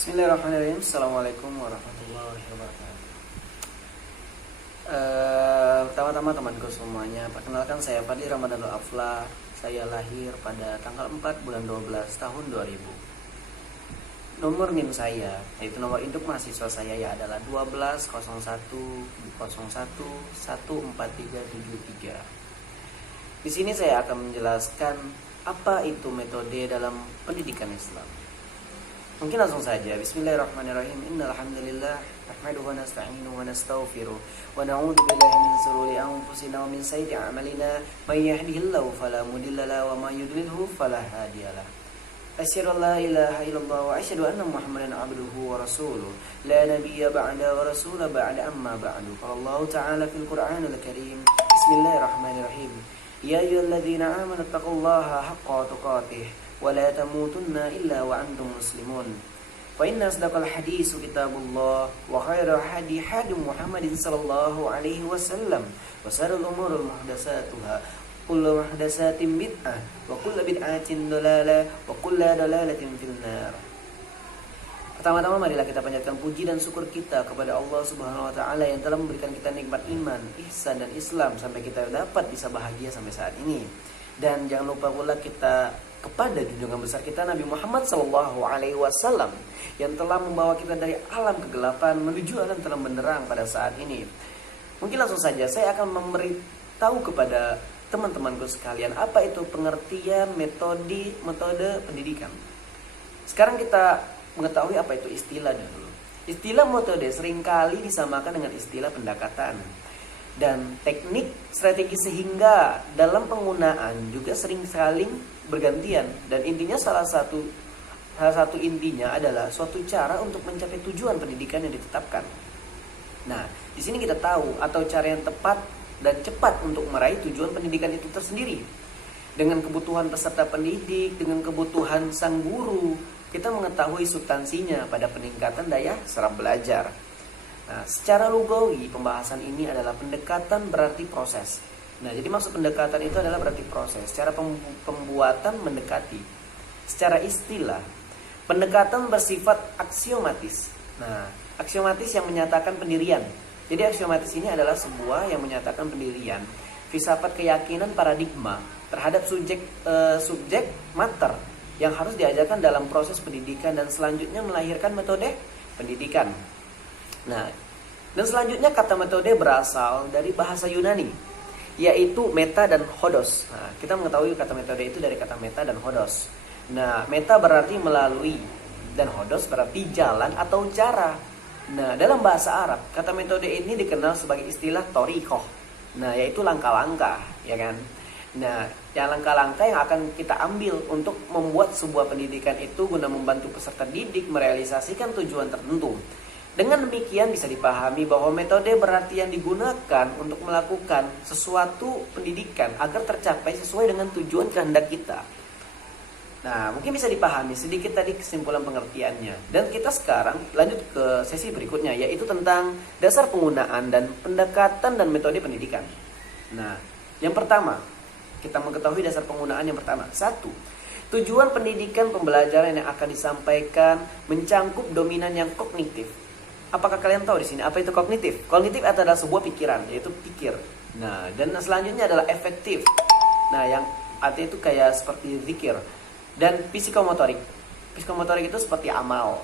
Bismillahirrahmanirrahim. Assalamualaikum warahmatullahi wabarakatuh. Pertama-tama temanku semuanya, perkenalkan saya Fadli Ramadanul Afla. Saya lahir pada tanggal 4 bulan 12 tahun 2000. Nomor NIM saya, yaitu nomor induk mahasiswa saya ya adalah 1201011433. Di sini saya akan menjelaskan apa itu metode dalam pendidikan Islam. Mungkin langsung saja. Bismillahirrahmanirrahim. Innal hamdalillah nahmaduhu wa nasta'inuhu wa nastaghfiruh wa na'udzu billahi min shururi anfusina wa min sayyiati a'malina may yahdihillahu fala mudilla lahu wa may yudlilhu fala hadiyalah. Asyhadu an la ilaha illallah wa asyhadu anna Muhammadan 'abduhu wa rasuluh. La nabiyya ba'da wa rasula ba'da amma ba'du. Qala Allah ta'ala fil Qur'anil Karim. Bismillahirrahmanirrahim. Ya ayyuhalladzina amanu taqullaha haqqa tuqatih ولا تموتن إلا وأنتم مسلمون فإن أصدق الحديث كتاب الله وخير الهدي هدي محمد صلى الله عليه وسلم وشر الأمور محدثاتها كل محدثات بدعة وكل بدعة ضلالة وكل ضلالة في النار. Pertama-tama marilah kita panjatkan puji dan syukur kita kepada Allah Subhanahu wa taala yang telah memberikan kita nikmat iman, ihsan dan Islam sampai kita dapat bisa bahagia sampai saat ini. Dan jangan lupa pula kita kepada junjungan besar kita Nabi Muhammad SAW yang telah membawa kita dari alam kegelapan menuju alam terang benderang pada saat ini. Mungkin langsung saja saya akan memberitahu kepada teman-temanku sekalian apa itu pengertian metode pendidikan. Sekarang kita mengetahui apa itu istilah dulu. Istilah metode seringkali disamakan dengan istilah pendekatan dan teknik strategi, sehingga dalam penggunaan juga sering saling bergantian, dan intinya salah satu intinya adalah suatu cara untuk mencapai tujuan pendidikan yang ditetapkan. Nah, di sini kita tahu atau cara yang tepat dan cepat untuk meraih tujuan pendidikan itu tersendiri. Dengan kebutuhan peserta pendidik, dengan kebutuhan sang guru, kita mengetahui substansinya pada peningkatan daya serap belajar. Nah, secara lugawi pembahasan ini adalah pendekatan berarti proses. Nah, jadi maksud pendekatan itu adalah berarti proses. Secara pembuatan mendekati. Secara istilah, pendekatan bersifat aksiomatis. Nah, aksiomatis yang menyatakan pendirian. Jadi aksiomatis ini adalah sebuah yang menyatakan pendirian, filsafat keyakinan paradigma terhadap subjek mater yang harus diajarkan dalam proses pendidikan dan selanjutnya melahirkan metode pendidikan. Nah, dan selanjutnya kata metode berasal dari bahasa Yunani, yaitu meta dan hodos. Nah, kita mengetahui kata metode itu dari kata meta dan hodos. Nah, meta berarti melalui dan hodos berarti jalan atau cara. Nah, dalam bahasa Arab, kata metode ini dikenal sebagai istilah torikoh. Nah, yaitu langkah-langkah, ya kan? Nah, yang langkah-langkah yang akan kita ambil untuk membuat sebuah pendidikan itu guna membantu peserta didik merealisasikan tujuan tertentu. Dengan demikian bisa dipahami bahwa metode berarti yang digunakan untuk melakukan sesuatu pendidikan agar tercapai sesuai dengan tujuan kehendak kita. Nah, mungkin bisa dipahami sedikit tadi kesimpulan pengertiannya. Dan kita sekarang lanjut ke sesi berikutnya, yaitu tentang dasar penggunaan dan pendekatan dan metode pendidikan. Nah, yang pertama, kita mengetahui dasar penggunaan yang pertama. 1. Tujuan pendidikan pembelajaran yang akan disampaikan mencangkup dominan yang kognitif. Apakah kalian tahu di sini apa itu kognitif? Kognitif adalah sebuah pikiran, yaitu pikir. Nah, dan selanjutnya adalah efektif. Nah, yang artinya itu kayak seperti zikir. Dan psikomotorik. Psikomotorik itu seperti amal,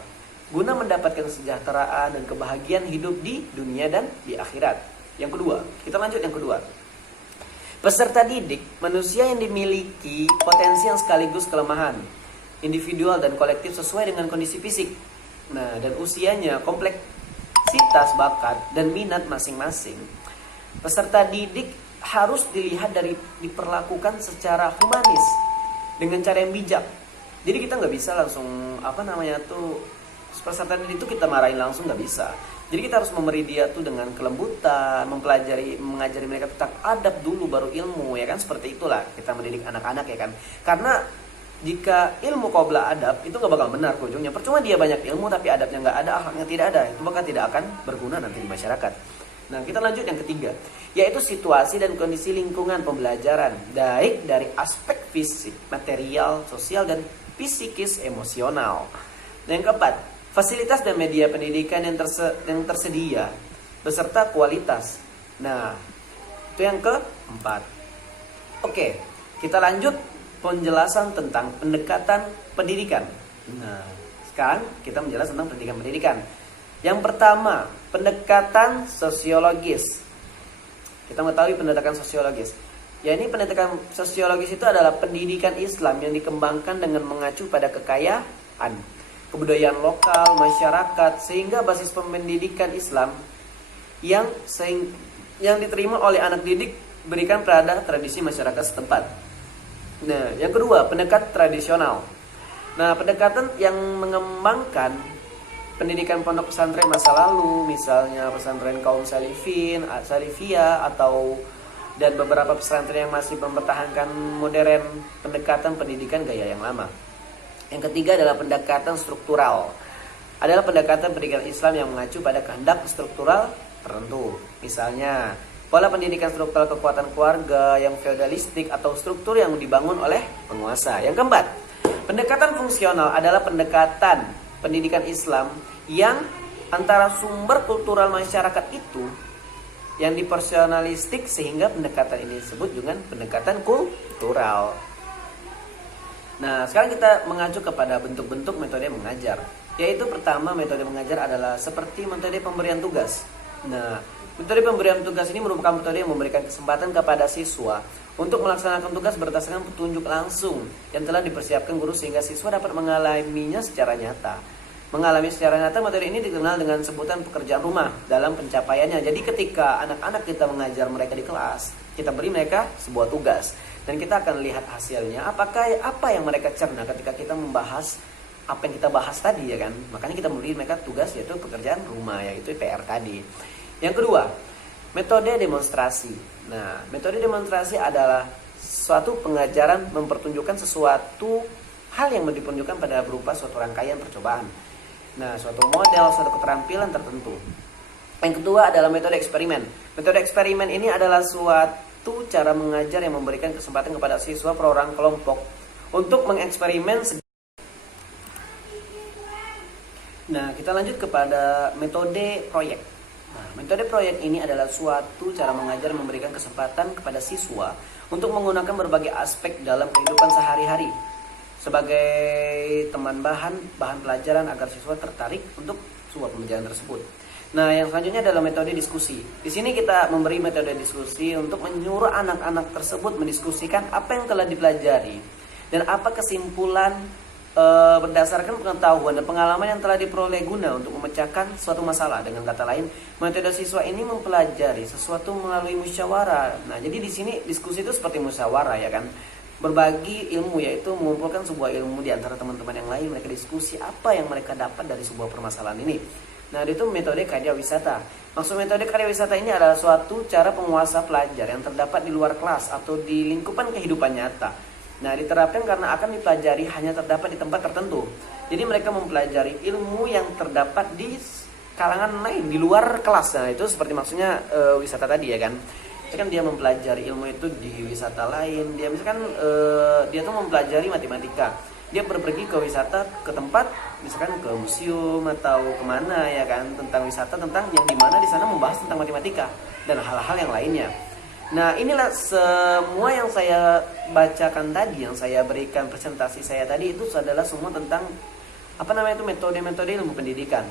guna mendapatkan kesejahteraan dan kebahagiaan hidup di dunia dan di akhirat. Yang kedua, kita lanjut yang kedua. Peserta didik, manusia yang dimiliki potensi yang sekaligus kelemahan individual dan kolektif sesuai dengan kondisi fisik. Nah, dan usianya, kompleksitas bakat dan minat masing-masing. Peserta didik harus dilihat dari diperlakukan secara humanis dengan cara yang bijak. Jadi kita nggak bisa langsung peserta didik itu kita marahin langsung, nggak bisa. Jadi kita harus memberi dia tuh dengan kelembutan, mengajari mereka tentang adab dulu baru ilmu, ya kan, seperti itulah kita mendidik anak-anak, ya kan. Karena jika ilmu qabla adab itu gak bakal benar ujungnya. Percuma dia banyak ilmu tapi adabnya gak ada, akhlaknya tidak ada, itu bakal tidak akan berguna nanti di masyarakat. Nah, kita lanjut yang ketiga, yaitu situasi dan kondisi lingkungan pembelajaran, baik dari aspek fisik, material, sosial, dan psikis emosional. Yang keempat, fasilitas dan media pendidikan yang tersedia beserta kualitas. Nah, itu yang keempat. Oke, kita lanjut penjelasan tentang pendekatan pendidikan. Nah, sekarang kita menjelaskan tentang pendidikan. Yang pertama, pendekatan sosiologis. Kita mengetahui pendekatan sosiologis. Ya, ini pendekatan sosiologis itu adalah pendidikan Islam yang dikembangkan dengan mengacu pada kekayaan, kebudayaan lokal, masyarakat, sehingga basis pendidikan Islam yang diterima oleh anak didik berikan pada tradisi masyarakat setempat. Nah, yang kedua, pendekatan tradisional. Nah, pendekatan yang mengembangkan pendidikan pondok pesantren masa lalu, misalnya pesantren kaum salifiyah dan beberapa pesantren yang masih mempertahankan modern pendekatan pendidikan gaya yang lama. Yang ketiga adalah pendekatan struktural. Adalah pendekatan pendidikan Islam yang mengacu pada kehendak struktural tertentu. Misalnya, pola pendidikan struktural kekuatan keluarga yang feodalistik atau struktur yang dibangun oleh penguasa. Yang keempat, pendekatan fungsional adalah pendekatan pendidikan Islam yang antara sumber kultural masyarakat itu yang dipersonalistik, sehingga pendekatan ini disebut dengan pendekatan kultural. Nah, sekarang kita mengacu kepada bentuk-bentuk metode mengajar. Yaitu pertama, metode mengajar adalah seperti metode pemberian tugas. Nah, metode pemberian tugas ini merupakan metode yang memberikan kesempatan kepada siswa untuk melaksanakan tugas berdasarkan petunjuk langsung yang telah dipersiapkan guru, sehingga siswa dapat mengalaminya secara nyata. Metode ini dikenal dengan sebutan pekerjaan rumah dalam pencapaiannya. Jadi ketika anak-anak kita mengajar mereka di kelas, kita beri mereka sebuah tugas dan kita akan lihat hasilnya. Apa yang mereka cerna ketika kita membahas apa yang kita bahas tadi, ya kan? Makanya kita beri mereka tugas, yaitu pekerjaan rumah, yaitu PR tadi. Yang kedua, metode demonstrasi. Nah, metode demonstrasi adalah suatu pengajaran mempertunjukkan sesuatu hal yang ditunjukkan pada berupa suatu rangkaian percobaan. Nah, suatu model, suatu keterampilan tertentu. Yang kedua adalah metode eksperimen. Metode eksperimen ini adalah suatu cara mengajar yang memberikan kesempatan kepada siswa per orang kelompok untuk mengeksperimen. Nah, kita lanjut kepada metode proyek. Nah, metode proyek ini adalah suatu cara mengajar yang memberikan kesempatan kepada siswa untuk menggunakan berbagai aspek dalam kehidupan sehari-hari sebagai teman bahan pelajaran agar siswa tertarik untuk sebuah pembelajaran tersebut. Nah, yang selanjutnya adalah metode diskusi. Di sini kita memberi metode diskusi untuk menyuruh anak-anak tersebut mendiskusikan apa yang telah dipelajari dan apa kesimpulan berdasarkan pengetahuan dan pengalaman yang telah diperoleh guna untuk memecahkan suatu masalah. Dengan kata lain, metode siswa ini mempelajari sesuatu melalui musyawarah. Nah, jadi di sini diskusi itu seperti musyawarah, ya kan? Berbagi ilmu, yaitu mengumpulkan sebuah ilmu di antara teman-teman yang lain. Mereka diskusi apa yang mereka dapat dari sebuah permasalahan ini. Nah, itu metode karya wisata. Maksud metode karya wisata ini adalah suatu cara penguasa pelajar yang terdapat di luar kelas atau di lingkupan kehidupan nyata. Nah, diterapkan karena akan dipelajari hanya terdapat di tempat tertentu. Jadi mereka mempelajari ilmu yang terdapat di kalangan lain, di luar kelas. Nah, itu seperti maksudnya wisata tadi, ya kan? Kan dia mempelajari ilmu itu di wisata lain. Dia misalkan dia tuh mempelajari matematika, dia pergi ke wisata, ke tempat misalkan ke museum atau kemana, ya kan, tentang wisata, tentang yang dimana di sana membahas tentang matematika dan hal-hal yang lainnya. Nah, inilah semua yang saya bacakan tadi, yang saya berikan presentasi saya tadi, itu adalah semua tentang itu metode-metode ilmu pendidikan.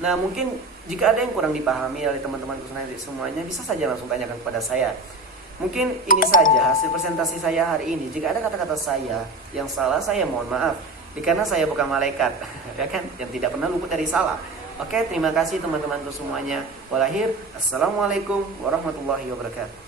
Nah, mungkin jika ada yang kurang dipahami oleh teman-teman semuanya, bisa saja langsung tanyakan kepada saya. Mungkin ini saja hasil presentasi saya hari ini. Jika ada kata-kata saya yang salah, saya mohon maaf. Karena saya bukan malaikat, ya kan, yang tidak pernah luput dari salah. Oke, terima kasih teman-temanku semuanya. Walahir, assalamualaikum warahmatullahi wabarakatuh.